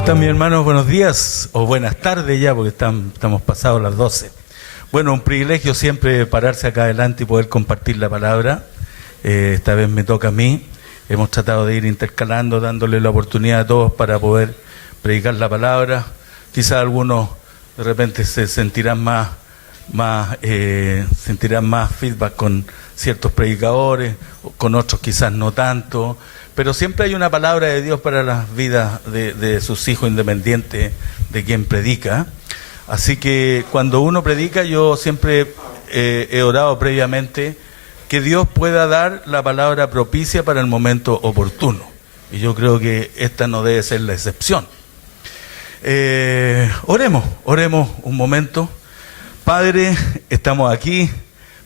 ¿Cómo están mis hermanos? Buenos días o buenas tardes ya, porque estamos pasados las 12. Bueno, un privilegio siempre pararse acá adelante y poder compartir la palabra. Esta vez me toca a mí. Hemos tratado de ir intercalando, dándole la oportunidad a todos para poder predicar la palabra. Quizás algunos de repente se sentirán más feedback con ciertos predicadores, con otros quizás no tanto, pero siempre hay una palabra de Dios para las vidas de sus hijos, independiente de quien predica. Así que cuando uno predica, yo siempre he orado previamente que Dios pueda dar la palabra propicia para el momento oportuno, y yo creo que esta no debe ser la excepción. Oremos un momento. Padre, estamos aquí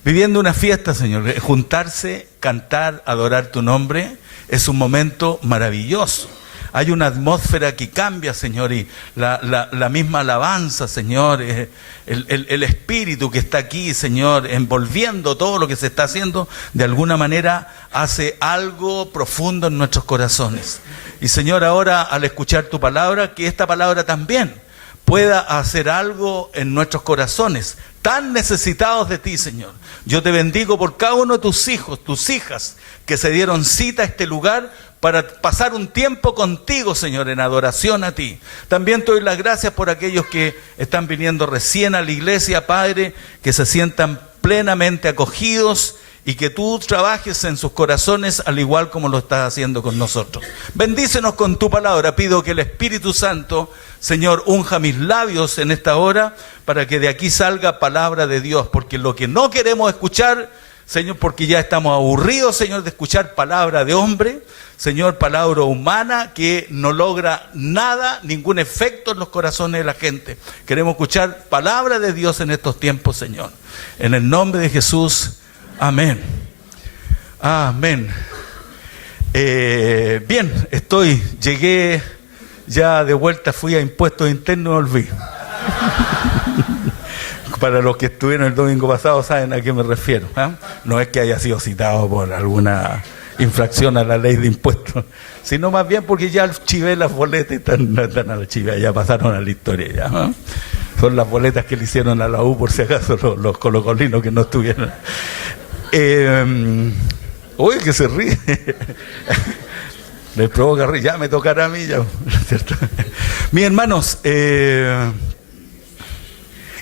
viviendo una fiesta, Señor. Juntarse, cantar, adorar tu nombre es un momento maravilloso. Hay una atmósfera que cambia, Señor, y la misma alabanza, Señor, el espíritu que está aquí, Señor, envolviendo todo lo que se está haciendo, de alguna manera hace algo profundo en nuestros corazones. Y Señor, ahora al escuchar tu palabra, que esta palabra también pueda hacer algo en nuestros corazones, tan necesitados de ti, Señor. Yo te bendigo por cada uno de tus hijos, tus hijas, que se dieron cita a este lugar para pasar un tiempo contigo, Señor, en adoración a ti. También te doy las gracias por aquellos que están viniendo recién a la iglesia, Padre, que se sientan plenamente acogidos y que tú trabajes en sus corazones al igual como lo estás haciendo con nosotros. Bendícenos con tu palabra. Pido que el Espíritu Santo, Señor, unja mis labios en esta hora para que de aquí salga palabra de Dios, porque lo que no queremos escuchar, Señor, porque ya estamos aburridos, Señor, de escuchar palabra de hombre, Señor, palabra humana que no logra nada, ningún efecto en los corazones de la gente. Queremos escuchar palabra de Dios en estos tiempos, Señor. En el nombre de Jesús, amén. Amén. Bien, llegué ya de vuelta, fui a impuestos internos y volví. Para los que estuvieron el domingo pasado saben a qué me refiero, ¿eh? No es que haya sido citado por alguna infracción a la ley de impuestos, sino más bien porque ya chivé las boletas y están a la chiva, ya pasaron a la historia ya, ¿eh? Son las boletas que le hicieron a la U por si acaso los colocolinos que no estuvieron. Oye, que se ríe. Me provoca reír, ya me tocará a mí ya, ¿cierto? Mis hermanos,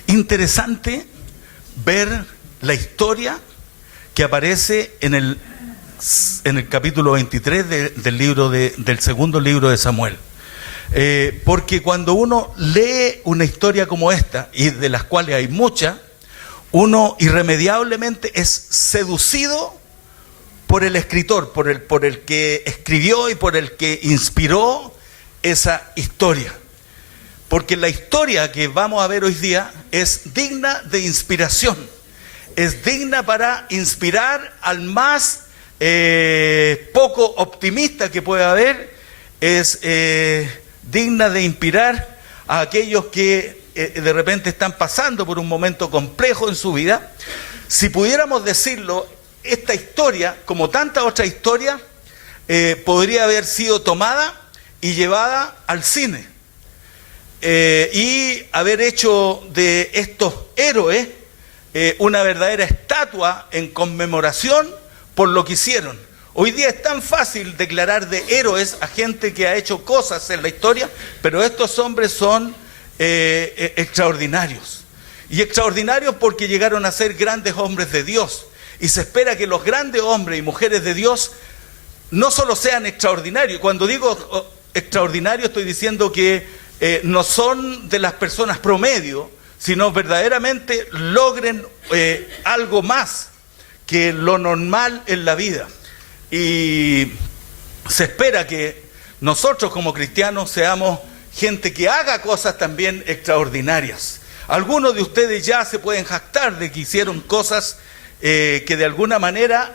interesante ver la historia que aparece en el capítulo 23 del segundo libro de Samuel. Porque cuando uno lee una historia como esta, y de las cuales hay muchas, uno irremediablemente es seducido por el escritor, por el que escribió y por el que inspiró esa historia. Porque la historia que vamos a ver hoy día es digna de inspiración, es digna para inspirar al más poco optimista que pueda haber, es digna de inspirar a aquellos que de repente están pasando por un momento complejo en su vida. Si pudiéramos decirlo, esta historia, como tantas otras historias, podría haber sido tomada y llevada al cine. Y haber hecho de estos héroes una verdadera estatua en conmemoración por lo que hicieron. Hoy día es tan fácil declarar de héroes a gente que ha hecho cosas en la historia, pero estos hombres son extraordinarios. Y extraordinarios porque llegaron a ser grandes hombres de Dios. Y se espera que los grandes hombres y mujeres de Dios no solo sean extraordinarios. Cuando digo extraordinarios estoy diciendo que no son de las personas promedio, sino verdaderamente logren algo más que lo normal en la vida. Y se espera que nosotros como cristianos seamos gente que haga cosas también extraordinarias. Algunos de ustedes ya se pueden jactar de que hicieron cosas que de alguna manera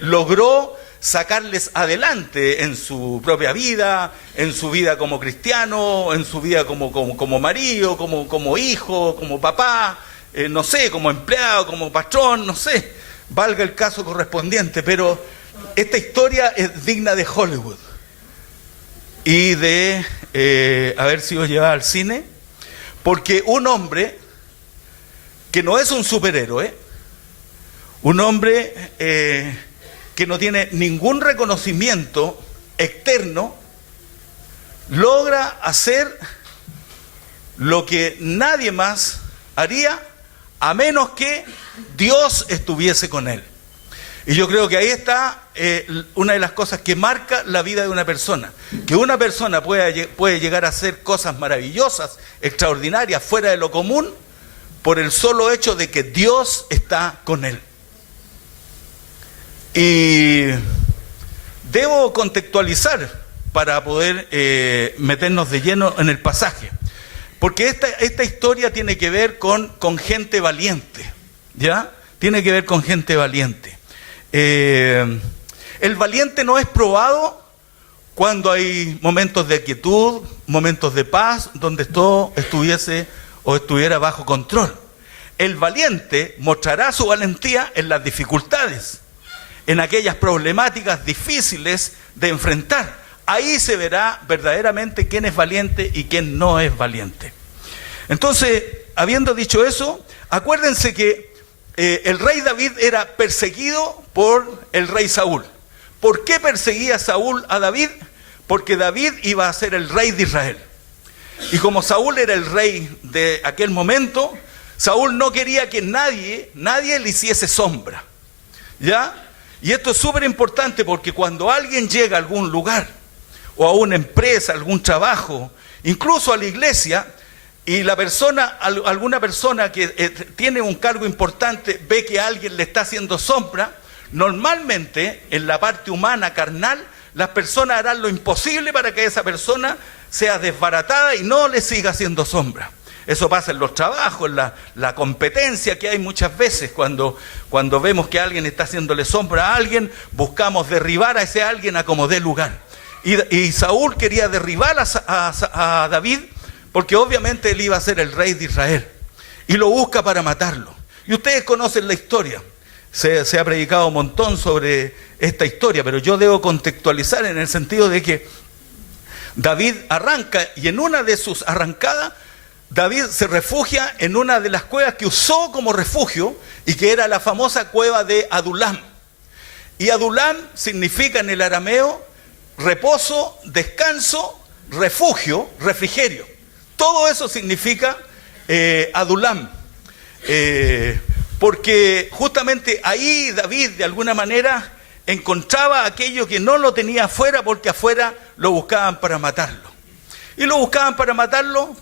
logró sacarles adelante en su propia vida, en su vida como cristiano, en su vida como marido, como hijo, como papá, no sé, como empleado, como patrón, no sé, valga el caso correspondiente, pero esta historia es digna de Hollywood. y de haber sido llevada al cine, porque un hombre que no es un superhéroe, un hombre que no tiene ningún reconocimiento externo, logra hacer lo que nadie más haría a menos que Dios estuviese con él. Y yo creo que ahí está una de las cosas que marca la vida de una persona. Que una persona puede llegar a hacer cosas maravillosas, extraordinarias, fuera de lo común, por el solo hecho de que Dios está con él. Y debo contextualizar para poder meternos de lleno en el pasaje. Porque esta historia tiene que ver con gente valiente, ¿ya? Tiene que ver con gente valiente. El valiente no es probado cuando hay momentos de quietud, momentos de paz, donde todo estuviese o estuviera bajo control. El valiente mostrará su valentía en las dificultades, en aquellas problemáticas difíciles de enfrentar. Ahí se verá verdaderamente quién es valiente y quién no es valiente. Entonces, habiendo dicho eso, acuérdense que el rey David era perseguido por el rey Saúl. ¿Por qué perseguía Saúl a David? Porque David iba a ser el rey de Israel. Y como Saúl era el rey de aquel momento, Saúl no quería que nadie le hiciese sombra, ¿ya? Y esto es súper importante porque cuando alguien llega a algún lugar, o a una empresa, algún trabajo, incluso a la iglesia, y alguna persona que tiene un cargo importante ve que alguien le está haciendo sombra, normalmente en la parte humana, carnal, las personas harán lo imposible para que esa persona sea desbaratada y no le siga haciendo sombra. Eso pasa en los trabajos, en la competencia que hay muchas veces. Cuando vemos que alguien está haciéndole sombra a alguien, buscamos derribar a ese alguien a como dé lugar. Y Saúl quería derribar a David, porque obviamente él iba a ser el rey de Israel. Y lo busca para matarlo. Y ustedes conocen la historia. Se ha predicado un montón sobre esta historia, pero yo debo contextualizar en el sentido de que David arranca, y en una de sus arrancadas, David se refugia en una de las cuevas que usó como refugio, y que era la famosa cueva de Adulam. Y Adulam significa en el arameo reposo, descanso, refugio, refrigerio. Todo eso significa Adulam. Porque justamente ahí David de alguna manera encontraba aquello que no lo tenía afuera, porque afuera lo buscaban para matarlo. Y lo buscaban para matarlo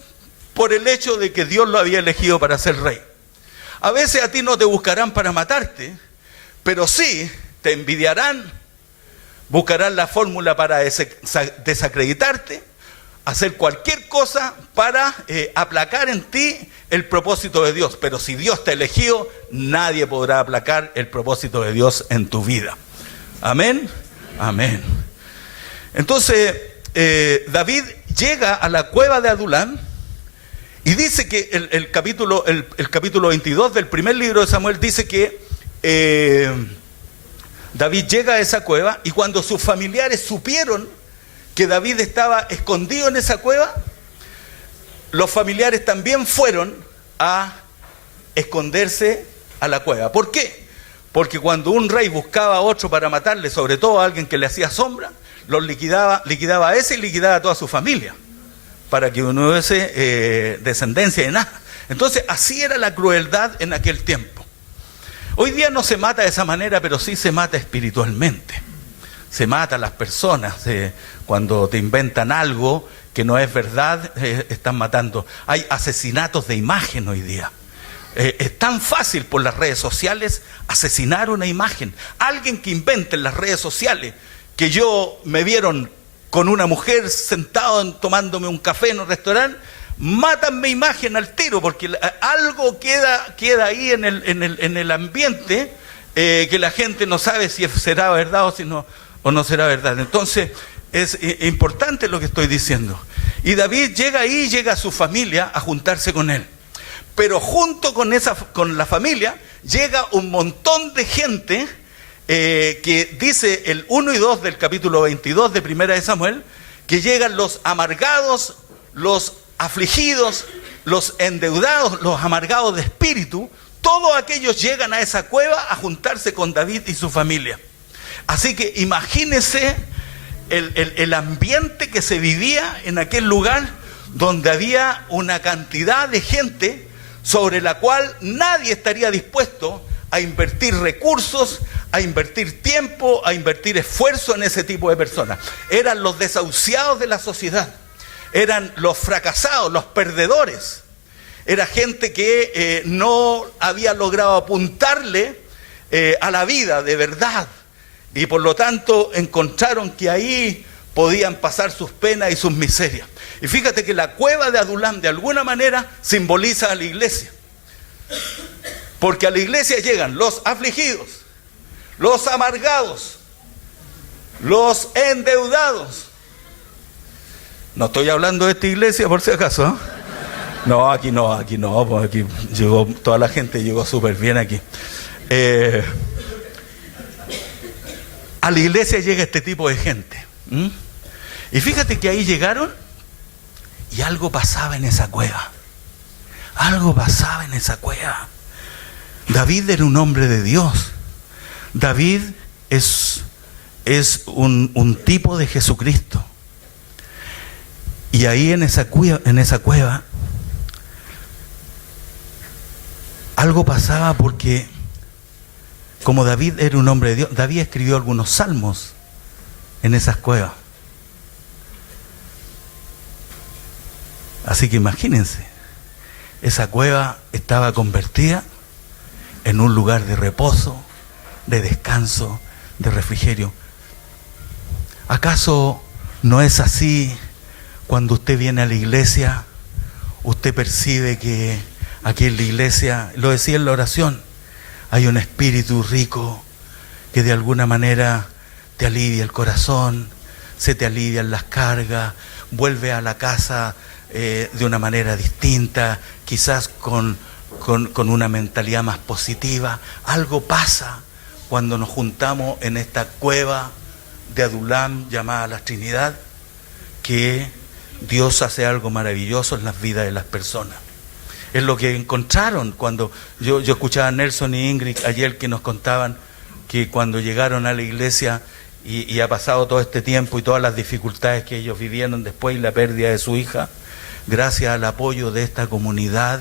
por el hecho de que Dios lo había elegido para ser rey. A veces a ti no te buscarán para matarte, pero sí te envidiarán, buscarán la fórmula para desacreditarte, hacer cualquier cosa para aplacar en ti el propósito de Dios. Pero si Dios te ha elegido, nadie podrá aplacar el propósito de Dios en tu vida. Amén. Amén. Entonces, David llega a la cueva de Adulam y dice que el capítulo 22 del primer libro de Samuel dice que David llega a esa cueva, y cuando sus familiares supieron que David estaba escondido en esa cueva, los familiares también fueron a esconderse a la cueva. ¿Por qué? Porque cuando un rey buscaba a otro para matarle, sobre todo a alguien que le hacía sombra, los liquidaba a ese y liquidaba a toda su familia, para que no hubiese descendencia de nada. Entonces así era la crueldad en aquel tiempo. Hoy día no se mata de esa manera, pero sí se mata espiritualmente. Se mata a las personas. Cuando te inventan algo que no es verdad, están matando. Hay asesinatos de imagen hoy día. Es tan fácil por las redes sociales asesinar una imagen. Alguien que invente en las redes sociales que yo me vieron con una mujer sentado tomándome un café en un restaurante, matan mi imagen al tiro, porque algo queda ahí en el ambiente que la gente no sabe si será verdad o no será verdad. Entonces es importante lo que estoy diciendo. Y David llega ahí, llega a su familia a juntarse con él. Pero junto con la familia llega un montón de gente que dice el 1 y 2 del capítulo 22 de Primera de Samuel, que llegan los amargados, los afligidos, los endeudados, los amargados de espíritu. Todos aquellos llegan a esa cueva a juntarse con David y su familia. Así que imagínense el ambiente que se vivía en aquel lugar, donde había una cantidad de gente sobre la cual nadie estaría dispuesto a invertir recursos, a invertir tiempo, a invertir esfuerzo en ese tipo de personas. Eran los desahuciados de la sociedad, eran los fracasados, los perdedores. Era gente que no había logrado apuntarle a la vida de verdad, y por lo tanto encontraron que ahí podían pasar sus penas y sus miserias. Y fíjate que la cueva de Adulam de alguna manera simboliza a la iglesia, porque a la iglesia llegan los afligidos, los amargados, los endeudados. No estoy hablando de esta iglesia por si acaso, ¿eh? No, aquí no, pues aquí llegó, toda la gente llegó súper bien aquí. A la iglesia llega este tipo de gente. Y fíjate que ahí llegaron y algo pasaba en esa cueva. Algo pasaba en esa cueva. David era un hombre de Dios. David es un tipo de Jesucristo. Y ahí en esa cueva algo pasaba, porque como David era un hombre de Dios, David escribió algunos salmos en esas cuevas. Así que imagínense, esa cueva estaba convertida en un lugar de reposo, de descanso, de refrigerio. ¿Acaso no es así cuando usted viene a la iglesia? Usted percibe que aquí en la iglesia, lo decía en la oración, hay un espíritu rico que de alguna manera te alivia el corazón, se te alivian las cargas, vuelve a la casa de una manera distinta, quizás con una mentalidad más positiva. Algo pasa cuando nos juntamos en esta cueva de Adulam llamada la Trinidad, que Dios hace algo maravilloso en las vidas de las personas. Es lo que encontraron cuando yo escuchaba a Nelson y Ingrid ayer, que nos contaban que cuando llegaron a la iglesia y ha pasado todo este tiempo y todas las dificultades que ellos vivieron después y la pérdida de su hija, gracias al apoyo de esta comunidad,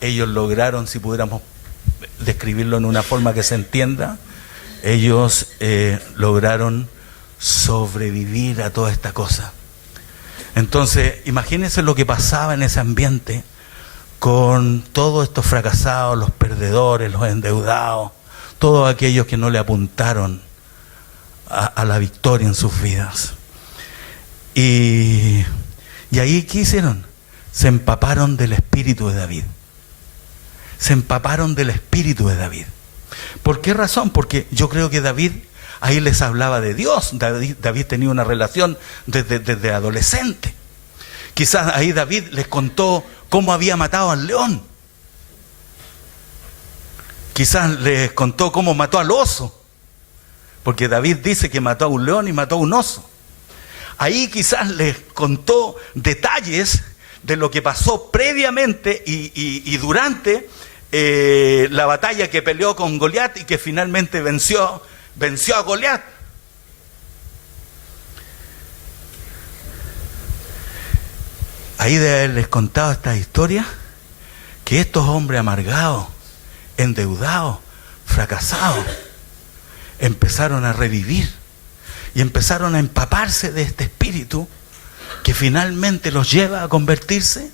ellos lograron, si pudiéramos describirlo en una forma que se entienda, ellos lograron sobrevivir a toda esta cosa. Entonces, imagínense lo que pasaba en ese ambiente con todos estos fracasados, los perdedores, los endeudados, todos aquellos que no le apuntaron a la victoria en sus vidas. Y ahí, ¿qué hicieron? Se empaparon del espíritu de David. Se empaparon del espíritu de David. ¿Por qué razón? Porque yo creo que David ahí les hablaba de Dios. David tenía una relación desde adolescente. Quizás ahí David les contó cómo había matado al león. Quizás les contó cómo mató al oso, porque David dice que mató a un león y mató a un oso. Ahí quizás les contó detalles de lo que pasó previamente y durante la batalla que peleó con Goliat y que finalmente venció a Goliat. Ahí de haberles contado esta historia, que estos hombres amargados, endeudados, fracasados, empezaron a revivir y empezaron a empaparse de este espíritu que finalmente los lleva a convertirse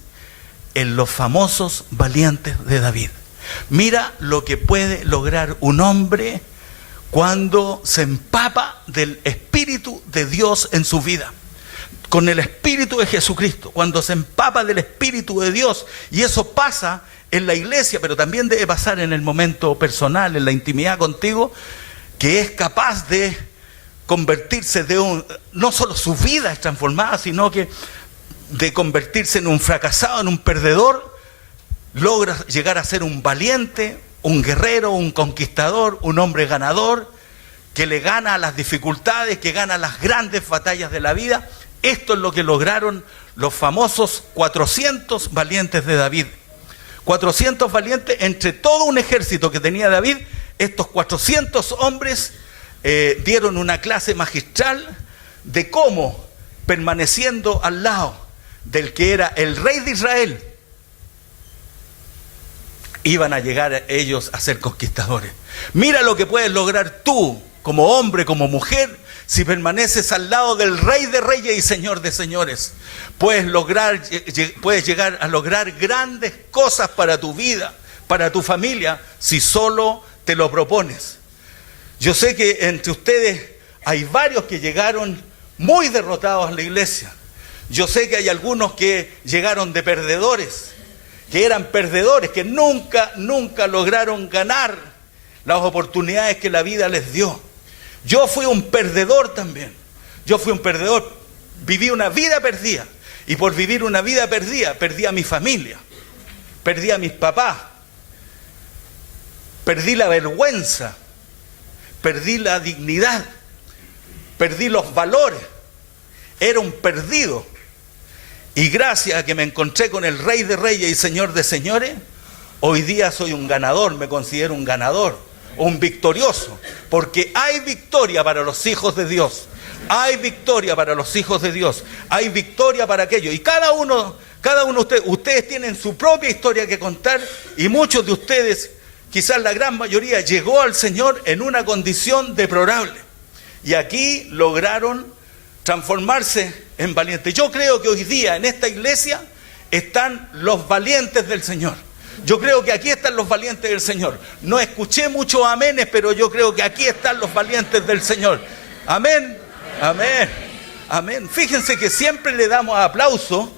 en los famosos valientes de David. Mira lo que puede lograr un hombre cuando se empapa del Espíritu de Dios en su vida, con el Espíritu de Jesucristo, cuando se empapa del Espíritu de Dios. Y eso pasa en la iglesia, pero también debe pasar en el momento personal, en la intimidad contigo, que es capaz de convertirse no solo su vida es transformada, sino que de convertirse en un fracasado, en un perdedor, logra llegar a ser un valiente, un guerrero, un conquistador, un hombre ganador, que le gana a las dificultades, que gana las grandes batallas de la vida, Esto es lo que lograron los famosos 400 valientes de David. 400 valientes entre todo un ejército que tenía David. Estos 400 hombres dieron una clase magistral de cómo, permaneciendo al lado del que era el rey de Israel, iban a llegar ellos a ser conquistadores. Mira lo que puedes lograr tú, como hombre, como mujer, si permaneces al lado del Rey de Reyes y Señor de Señores. Puedes llegar a lograr grandes cosas para tu vida, para tu familia, si solo te lo propones. Yo sé que entre ustedes hay varios que llegaron muy derrotados a la iglesia. Yo sé que hay algunos que llegaron de perdedores, que eran perdedores, que nunca lograron ganar las oportunidades que la vida les dio. Yo fui un perdedor también. Yo fui un perdedor. Viví una vida perdida. Y por vivir una vida perdida, perdí a mi familia. Perdí a mis papás. Perdí la vergüenza. Perdí la dignidad. Perdí los valores. Era un perdido. Y gracias a que me encontré con el Rey de Reyes y Señor de Señores, hoy día soy un ganador, me considero un ganador, un victorioso, porque hay victoria para los hijos de Dios, hay victoria para los hijos de Dios, hay victoria para aquellos, y cada uno de ustedes tienen su propia historia que contar, y muchos de ustedes, quizás la gran mayoría, llegó al Señor en una condición deplorable, y aquí lograron transformarse en valientes. Yo creo que hoy día en esta iglesia están los valientes del Señor. Yo creo que aquí están los valientes del Señor. No escuché muchos amenes, pero yo creo que aquí están los valientes del Señor. Amén, amén, amén. Fíjense que siempre le damos aplauso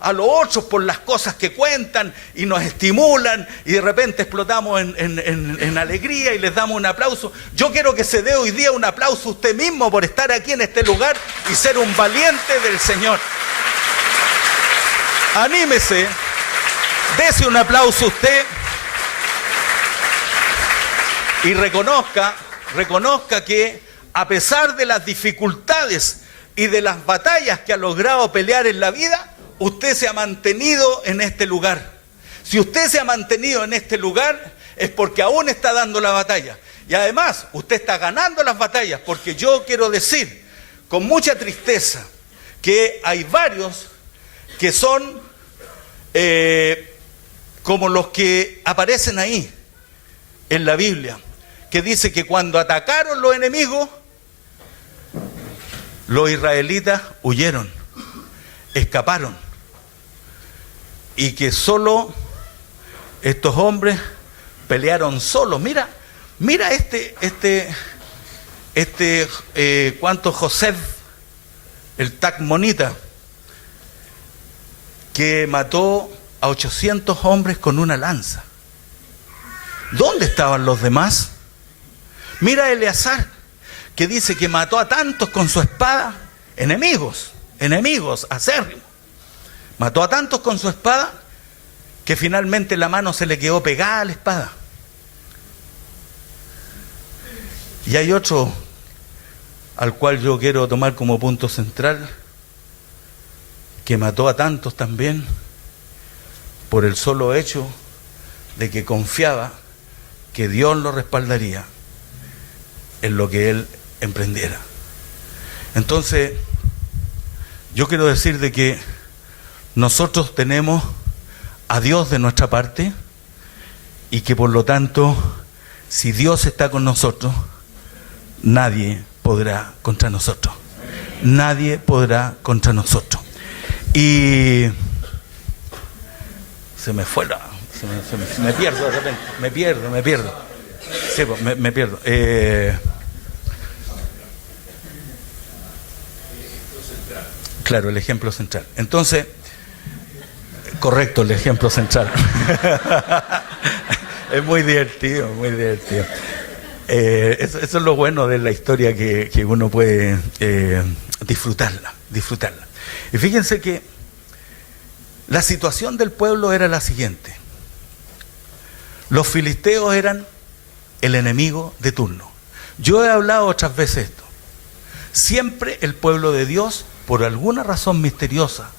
a los otros por las cosas que cuentan y nos estimulan y de repente explotamos en alegría y les damos un aplauso. Yo quiero que se dé hoy día un aplauso a usted mismo por estar aquí en este lugar y ser un valiente del Señor. Anímese, dese un aplauso a usted y reconozca que a pesar de las dificultades y de las batallas que ha logrado pelear en la vida, usted se ha mantenido en este lugar. Si usted se ha mantenido en este lugar, es porque aún está dando la batalla. Y además, usted está ganando las batallas, porque yo quiero decir, con mucha tristeza, que hay varios que son como los que aparecen ahí, en la Biblia, que dice que cuando atacaron los enemigos, los israelitas huyeron, escaparon, y que solo estos hombres pelearon solos. Mira cuánto José, el Tacmonita, que mató a 800 hombres con una lanza. ¿Dónde estaban los demás? Mira Eleazar, que dice que mató a tantos con su espada, enemigos acérrimos. Mató a tantos con su espada que finalmente la mano se le quedó pegada a la espada. Y hay otro al cual yo quiero tomar como punto central, que mató a tantos también por el solo hecho de que confiaba que Dios lo respaldaría en lo que él emprendiera. Entonces, yo quiero decir de que nosotros tenemos a Dios de nuestra parte y que por lo tanto, si Dios está con nosotros, nadie podrá contra nosotros. Nadie podrá contra nosotros. Y se me fue me pierdo de repente, me pierdo. Sí, me pierdo. Claro, el ejemplo central. Entonces, correcto, el ejemplo central. Es muy divertido, muy divertido. Eso es lo bueno de la historia, que uno puede disfrutarla. Y fíjense que la situación del pueblo era la siguiente. Los filisteos eran el enemigo de turno. Yo he hablado otras veces esto. Siempre el pueblo de Dios, por alguna razón misteriosa,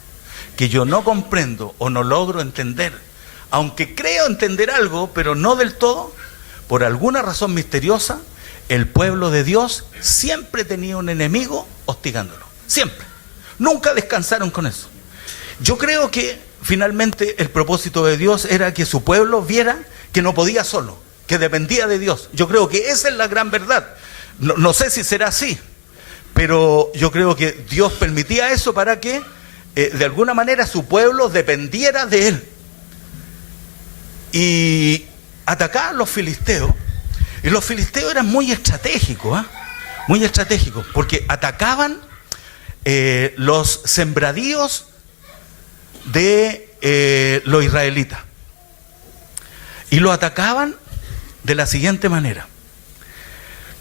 que yo no comprendo o no logro entender, aunque creo entender algo, pero no del todo, por alguna razón misteriosa, el pueblo de Dios siempre tenía un enemigo hostigándolo. Siempre. Nunca descansaron con eso. Yo creo que finalmente el propósito de Dios era que su pueblo viera que no podía solo, que dependía de Dios. Yo creo que esa es la gran verdad. No sé si será así, pero yo creo que Dios permitía eso para que de alguna manera su pueblo dependiera de Él. Y atacaban los filisteos, y los filisteos eran muy estratégicos, muy estratégicos, porque atacaban los sembradíos de los israelitas, y lo atacaban de la siguiente manera.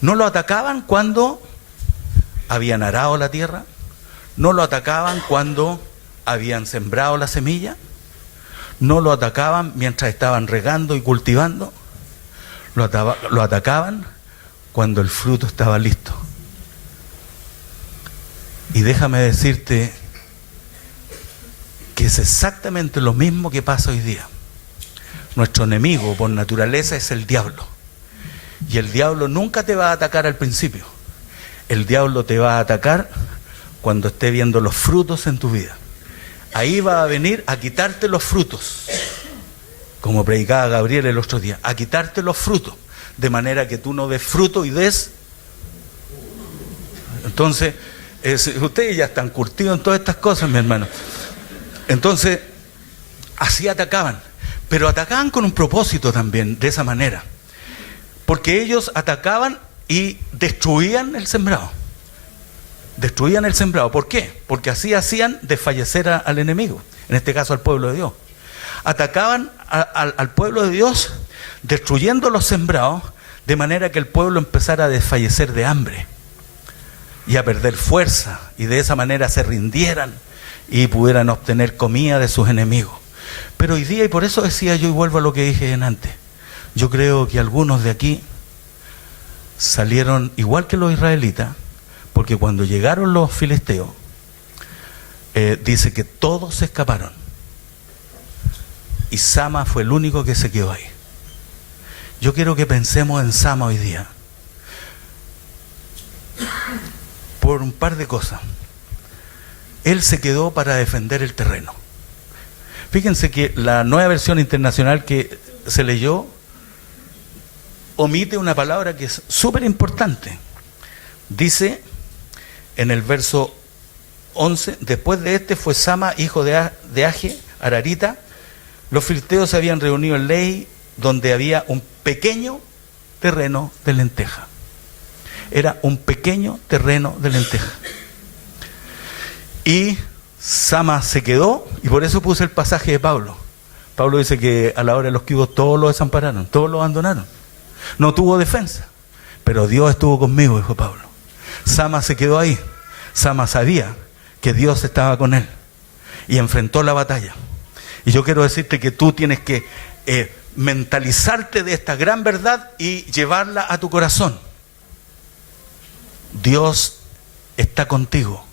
No lo atacaban cuando habían arado la tierra, no lo atacaban cuando habían sembrado la semilla, no lo atacaban mientras estaban regando y cultivando, lo atacaban cuando el fruto estaba listo. Y déjame decirte que es exactamente lo mismo que pasa hoy día. Nuestro enemigo por naturaleza es el diablo. Y el diablo nunca te va a atacar al principio. El diablo te va a atacar cuando esté viendo los frutos en tu vida. Ahí va a venir a quitarte los frutos, como predicaba Gabriel el otro día, a quitarte los frutos, de manera que tú no des fruto y des. Entonces, ustedes ya están curtidos en todas estas cosas, mi hermano. Entonces, así atacaban, pero atacaban con un propósito también, de esa manera, porque ellos atacaban y destruían el sembrado. Destruían el sembrado. ¿Por qué? Porque así hacían desfallecer al enemigo, en este caso al pueblo de Dios. Atacaban al pueblo de Dios destruyendo los sembrados, de manera que el pueblo empezara a desfallecer de hambre y a perder fuerza, y de esa manera se rindieran y pudieran obtener comida de sus enemigos. Pero hoy día, y por eso decía yo, y vuelvo a lo que dije antes, yo creo que algunos de aquí salieron igual que los israelitas, porque cuando llegaron los filisteos, dice que todos se escaparon, y Sama fue el único que se quedó ahí. Yo quiero que pensemos en Sama hoy día, por un par de cosas. Él se quedó para defender el terreno. Fíjense que la Nueva Versión Internacional que se leyó omite una palabra que es súper importante. Dice en el verso 11, después de este fue Sama, hijo de Age, Ararita. Los filisteos se habían reunido en Lei, donde había un pequeño terreno de lenteja. Era un pequeño terreno de lenteja. Y Sama se quedó, y por eso puse el pasaje de Pablo. Pablo dice que a la hora de los quibos todos lo desampararon, todos lo abandonaron. No tuvo defensa, pero Dios estuvo conmigo, dijo Pablo. Sama se quedó ahí. Sama sabía que Dios estaba con él y enfrentó la batalla. Y yo quiero decirte que tú tienes que mentalizarte de esta gran verdad y llevarla a tu corazón. Dios está contigo,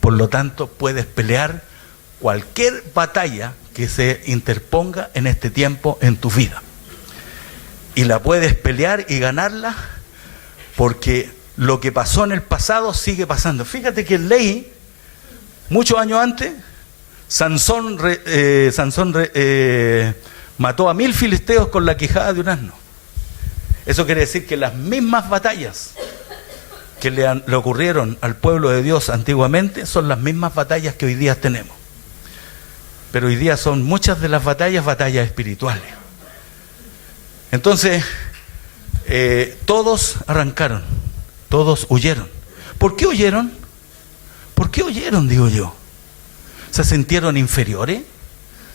por lo tanto puedes pelear cualquier batalla que se interponga en este tiempo en tu vida. Y la puedes pelear y ganarla, porque lo que pasó en el pasado sigue pasando. Fíjate que en Lei, muchos años antes, Sansón mató a 1000 filisteos con la quijada de un asno. Eso quiere decir que las mismas batallas que le ocurrieron al pueblo de Dios antiguamente son las mismas batallas que hoy día tenemos. Pero hoy día son muchas de las batallas espirituales. Entonces, todos arrancaron, todos huyeron. ¿Por qué huyeron? ¿Por qué huyeron, digo yo? ¿Se sintieron inferiores?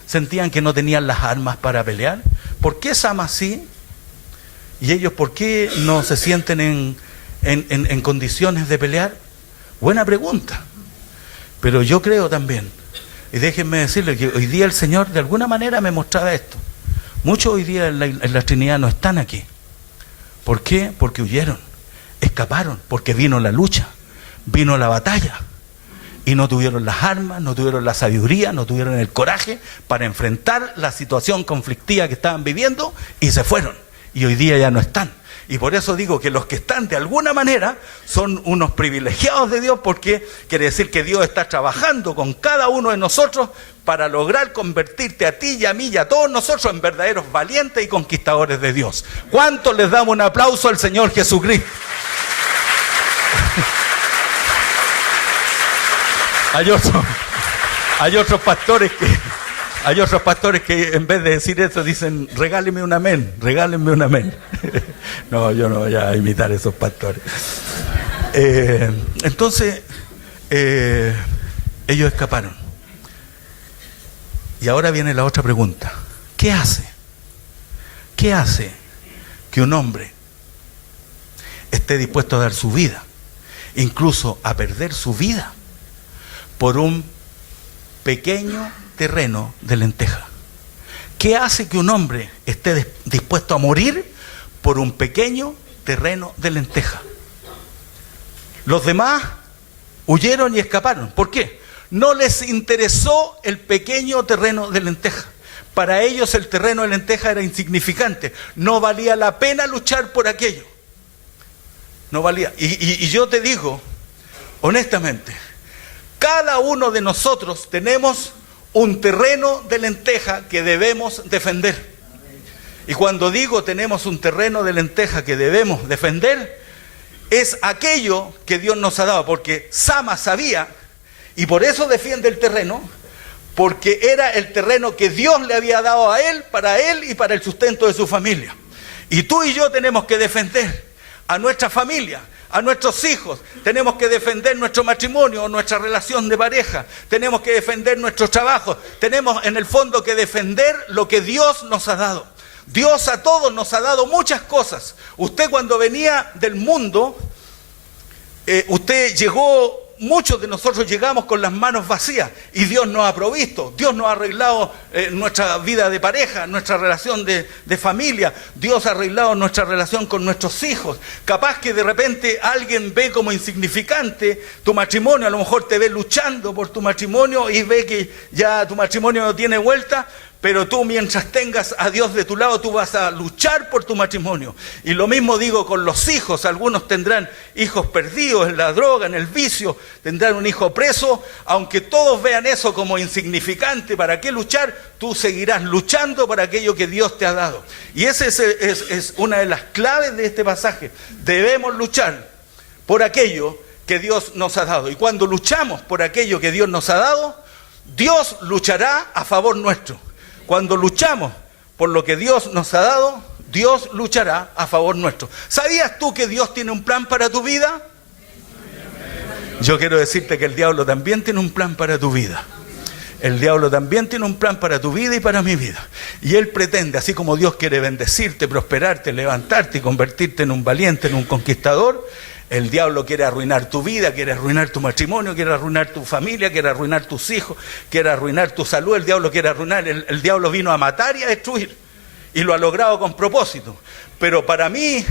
¿Sentían que no tenían las armas para pelear? ¿Por qué Sama sí? ¿Y ellos por qué no se sienten en condiciones de pelear? Buena pregunta. Pero yo creo también, y déjenme decirles que hoy día el Señor de alguna manera me mostraba esto. Muchos hoy día en la Trinidad no están aquí. ¿Por qué? Porque huyeron, escaparon, porque vino la lucha. vino la batalla. Y no tuvieron las armas, no tuvieron la sabiduría, no tuvieron el coraje para enfrentar la situación conflictiva que estaban viviendo y se fueron. Y hoy día ya no están. Y por eso digo que los que están de alguna manera son unos privilegiados de Dios, porque quiere decir que Dios está trabajando con cada uno de nosotros para lograr convertirte a ti y a mí y a todos nosotros en verdaderos valientes y conquistadores de Dios. ¿Cuántos les damos un aplauso al Señor Jesucristo? Hay otros pastores que en vez de decir eso dicen, regálenme un amén. No, yo no voy a imitar a esos pastores. Entonces, ellos escaparon. Y ahora viene la otra pregunta. ¿Qué hace? ¿Qué hace que un hombre esté dispuesto a dar su vida, incluso a perder su vida, por un pequeño terreno de lenteja? ¿Qué hace que un hombre esté dispuesto a morir por un pequeño terreno de lenteja? Los demás huyeron y escaparon. ¿Por qué? No les interesó el pequeño terreno de lenteja. Para ellos el terreno de lenteja era insignificante. No valía la pena luchar por aquello. No valía. Y yo te digo, honestamente, cada uno de nosotros tenemos un terreno de lenteja que debemos defender. Y cuando digo tenemos un terreno de lenteja que debemos defender, es aquello que Dios nos ha dado, porque Sama sabía, y por eso defiende el terreno, porque era el terreno que Dios le había dado a él y para el sustento de su familia. Y tú y yo tenemos que defender a nuestra familia, a nuestros hijos, tenemos que defender nuestro matrimonio, nuestra relación de pareja, tenemos que defender nuestros trabajos, tenemos en el fondo que defender lo que Dios nos ha dado. Dios a todos nos ha dado muchas cosas. Usted cuando venía del mundo, muchos de nosotros llegamos con las manos vacías y Dios nos ha provisto, Dios nos ha arreglado nuestra vida de pareja, nuestra relación de familia, Dios ha arreglado nuestra relación con nuestros hijos. Capaz que de repente alguien ve como insignificante tu matrimonio, a lo mejor te ve luchando por tu matrimonio y ve que ya tu matrimonio no tiene vuelta, pero tú mientras tengas a Dios de tu lado, tú vas a luchar por tu matrimonio. Y lo mismo digo con los hijos. Algunos tendrán hijos perdidos en la droga, en el vicio, tendrán un hijo preso. Aunque todos vean eso como insignificante, ¿para qué luchar? Tú seguirás luchando por aquello que Dios te ha dado. Y esa es una de las claves de este pasaje. Debemos luchar por aquello que Dios nos ha dado. Y cuando luchamos por aquello que Dios nos ha dado, Dios luchará a favor nuestro. Cuando luchamos por lo que Dios nos ha dado, Dios luchará a favor nuestro. ¿Sabías tú que Dios tiene un plan para tu vida? Yo quiero decirte que el diablo también tiene un plan para tu vida. El diablo también tiene un plan para tu vida y para mi vida. Y él pretende, así como Dios quiere bendecirte, prosperarte, levantarte y convertirte en un valiente, en un conquistador, el diablo quiere arruinar tu vida, quiere arruinar tu matrimonio, quiere arruinar tu familia, quiere arruinar tus hijos, quiere arruinar tu salud. El diablo quiere arruinar, el diablo vino a matar y a destruir. Y lo ha logrado con propósito. Pero para mí,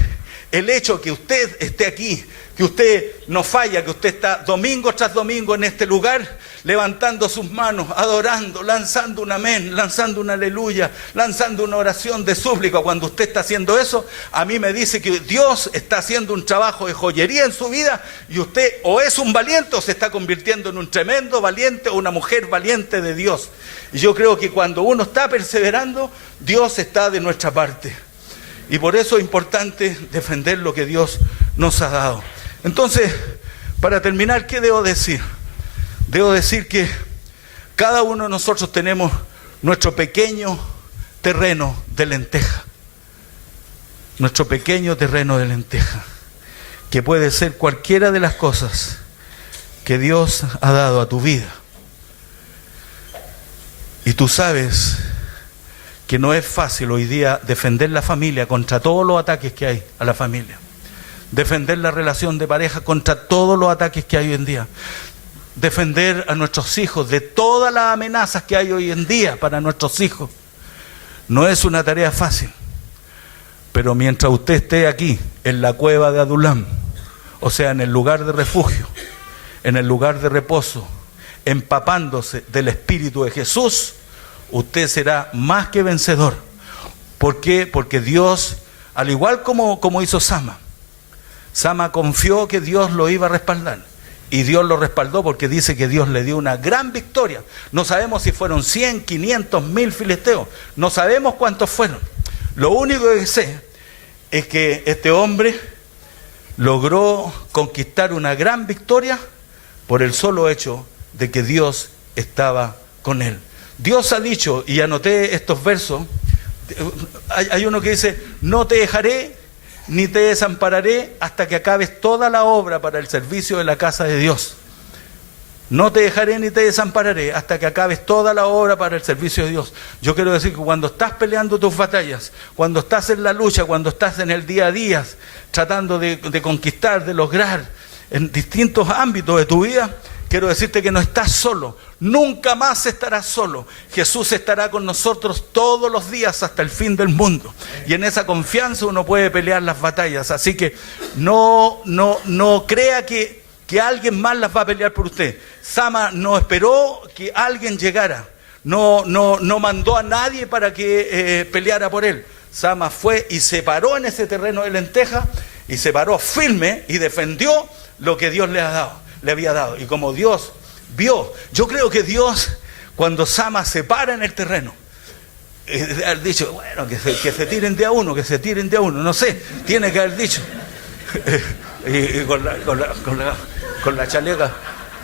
el hecho que usted esté aquí, que usted no falla, que usted está domingo tras domingo en este lugar, levantando sus manos, adorando, lanzando un amén, lanzando un aleluya, lanzando una oración de súplica. Cuando usted está haciendo eso, a mí me dice que Dios está haciendo un trabajo de joyería en su vida, y usted o es un valiente o se está convirtiendo en un tremendo valiente o una mujer valiente de Dios. Y yo creo que cuando uno está perseverando, Dios está de nuestra parte. Y por eso es importante defender lo que Dios nos ha dado. Entonces, para terminar, ¿qué debo decir? Debo decir que cada uno de nosotros tenemos nuestro pequeño terreno de lenteja. Nuestro pequeño terreno de lenteja, que puede ser cualquiera de las cosas que Dios ha dado a tu vida. Y tú sabes que no es fácil hoy día defender la familia contra todos los ataques que hay a la familia. Defender la relación de pareja contra todos los ataques que hay hoy en día. Defender a nuestros hijos de todas las amenazas que hay hoy en día para nuestros hijos. No es una tarea fácil. Pero mientras usted esté aquí, en la cueva de Adulam, o sea, en el lugar de refugio, en el lugar de reposo, empapándose del Espíritu de Jesús, usted será más que vencedor. ¿Por qué? Porque Dios, al igual como hizo Sama confió que Dios lo iba a respaldar. Y Dios lo respaldó porque dice que Dios le dio una gran victoria. No sabemos si fueron 100, 500, 1000 filisteos. No sabemos cuántos fueron. Lo único que sé es que este hombre logró conquistar una gran victoria por el solo hecho de que Dios estaba con él. Dios ha dicho, y anoté estos versos, hay uno que dice, no te dejaré ni te desampararé hasta que acabes toda la obra para el servicio de la casa de Dios. No te dejaré ni te desampararé hasta que acabes toda la obra para el servicio de Dios. Yo quiero decir que cuando estás peleando tus batallas, cuando estás en la lucha, cuando estás en el día a día, tratando de conquistar, de lograr en distintos ámbitos de tu vida, quiero decirte que no estás solo, nunca más estarás solo. Jesús estará con nosotros todos los días hasta el fin del mundo. Y en esa confianza uno puede pelear las batallas. Así que no crea que alguien más las va a pelear por usted. Sama no esperó que alguien llegara. No mandó a nadie para que peleara por él. Sama fue y se paró en ese terreno de lenteja y se paró firme y defendió lo que Dios le había dado. Y como Dios vio, yo creo que Dios, cuando Sama se para en el terreno, ha dicho, bueno, que se tiren de a uno, no sé, tiene que haber dicho. Y con la chaleca,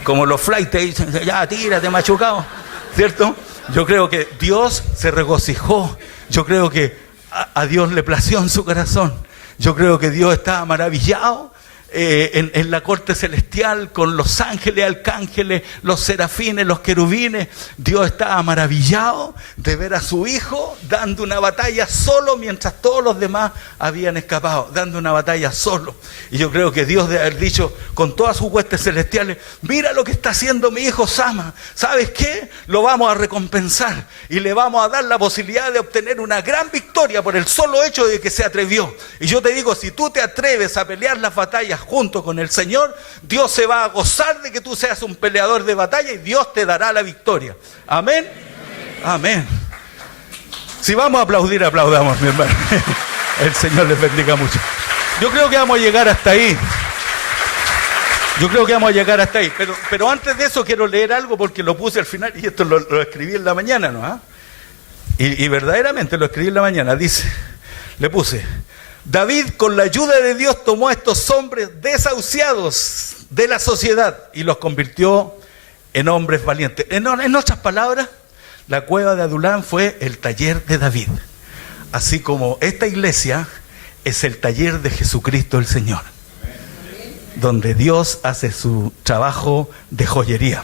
como los flightes, ya tírate machucado, ¿cierto? Yo creo que Dios se regocijó, yo creo que a Dios le plació en su corazón, yo creo que Dios estaba maravillado en la corte celestial con los ángeles, arcángeles, los serafines, los querubines. Dios estaba maravillado de ver a su hijo dando una batalla solo mientras todos los demás habían escapado, dando una batalla solo. Y yo creo que Dios debe haber dicho con todas sus huestes celestiales, mira lo que está haciendo mi hijo Sama, ¿sabes qué? Lo vamos a recompensar y le vamos a dar la posibilidad de obtener una gran victoria por el solo hecho de que se atrevió. Y yo te digo, si tú te atreves a pelear las batallas junto con el Señor, Dios se va a gozar de que tú seas un peleador de batalla y Dios te dará la victoria. Amén. Amén. Si vamos a aplaudir, aplaudamos, mi hermano. El Señor les bendiga mucho. Yo creo que vamos a llegar hasta ahí. Pero antes de eso quiero leer algo porque lo puse al final y esto lo escribí en la mañana, ¿no? Y verdaderamente lo escribí en la mañana. Dice, le puse, David con la ayuda de Dios tomó a estos hombres desahuciados de la sociedad y los convirtió en hombres valientes. En otras palabras, la cueva de Adulán fue el taller de David, así como esta iglesia es el taller de Jesucristo el Señor, donde Dios hace su trabajo de joyería.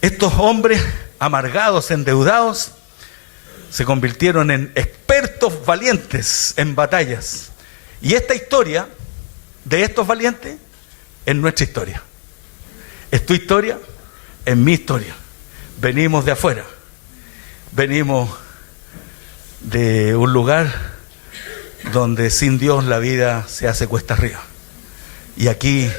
Estos hombres amargados, endeudados, se convirtieron en expertos valientes en batallas. Y esta historia de estos valientes es nuestra historia. Es tu historia, es mi historia. Venimos de afuera. Venimos de un lugar donde sin Dios la vida se hace cuesta arriba. Y aquí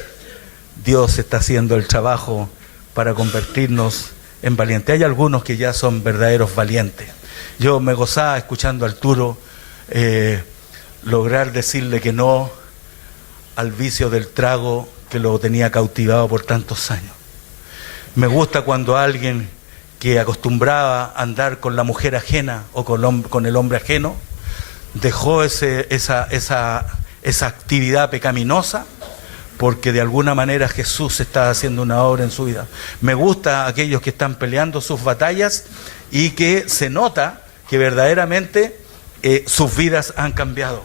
Dios está haciendo el trabajo para convertirnos en valientes. Hay algunos que ya son verdaderos valientes. Yo me gozaba escuchando a Arturo lograr decirle que no al vicio del trago que lo tenía cautivado por tantos años. Me gusta cuando alguien que acostumbraba a andar con la mujer ajena o con el hombre ajeno dejó esa actividad pecaminosa porque de alguna manera Jesús está haciendo una obra en su vida. Me gusta aquellos que están peleando sus batallas y que se nota que verdaderamente sus vidas han cambiado.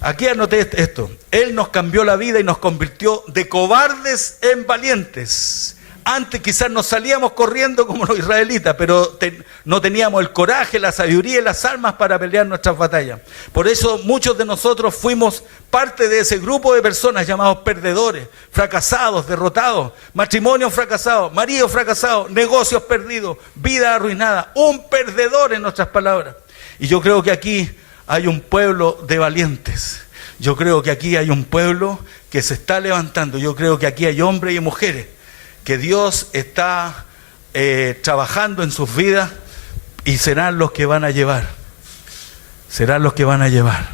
Aquí anoté esto. Él nos cambió la vida y nos convirtió de cobardes en valientes. Antes quizás nos salíamos corriendo como los israelitas, pero no teníamos el coraje, la sabiduría y las armas para pelear nuestras batallas. Por eso muchos de nosotros fuimos parte de ese grupo de personas llamados perdedores, fracasados, derrotados, matrimonios fracasados, maridos fracasados, negocios perdidos, vida arruinada, un perdedor en nuestras palabras. Y yo creo que aquí hay un pueblo de valientes. Yo creo que aquí hay un pueblo que se está levantando. Yo creo que aquí hay hombres y mujeres que Dios está trabajando en sus vidas y serán los que van a llevar. Serán los que van a llevar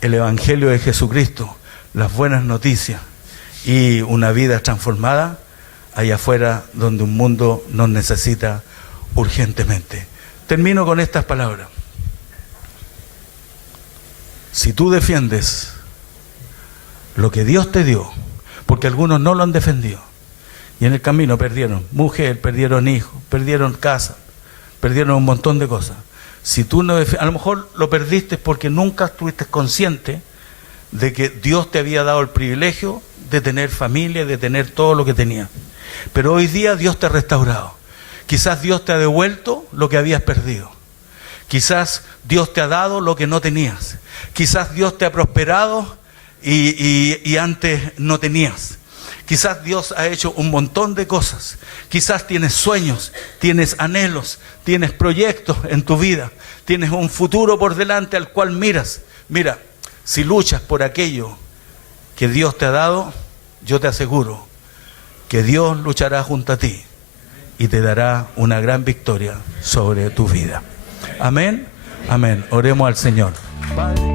el Evangelio de Jesucristo, las buenas noticias y una vida transformada allá afuera donde un mundo nos necesita urgentemente. Termino con estas palabras. Si tú defiendes lo que Dios te dio, porque algunos no lo han defendido, y en el camino perdieron mujer, perdieron hijos, perdieron casa, perdieron un montón de cosas. Si tú no a lo mejor lo perdiste porque nunca estuviste consciente de que Dios te había dado el privilegio de tener familia, de tener todo lo que tenías. Pero hoy día Dios te ha restaurado. Quizás Dios te ha devuelto lo que habías perdido. Quizás Dios te ha dado lo que no tenías. Quizás Dios te ha prosperado y antes no tenías. Quizás Dios ha hecho un montón de cosas. Quizás tienes sueños, tienes anhelos, tienes proyectos en tu vida. Tienes un futuro por delante al cual miras. Mira, si luchas por aquello que Dios te ha dado, yo te aseguro que Dios luchará junto a ti y te dará una gran victoria sobre tu vida. Amén. Amén. Oremos al Señor. Padre.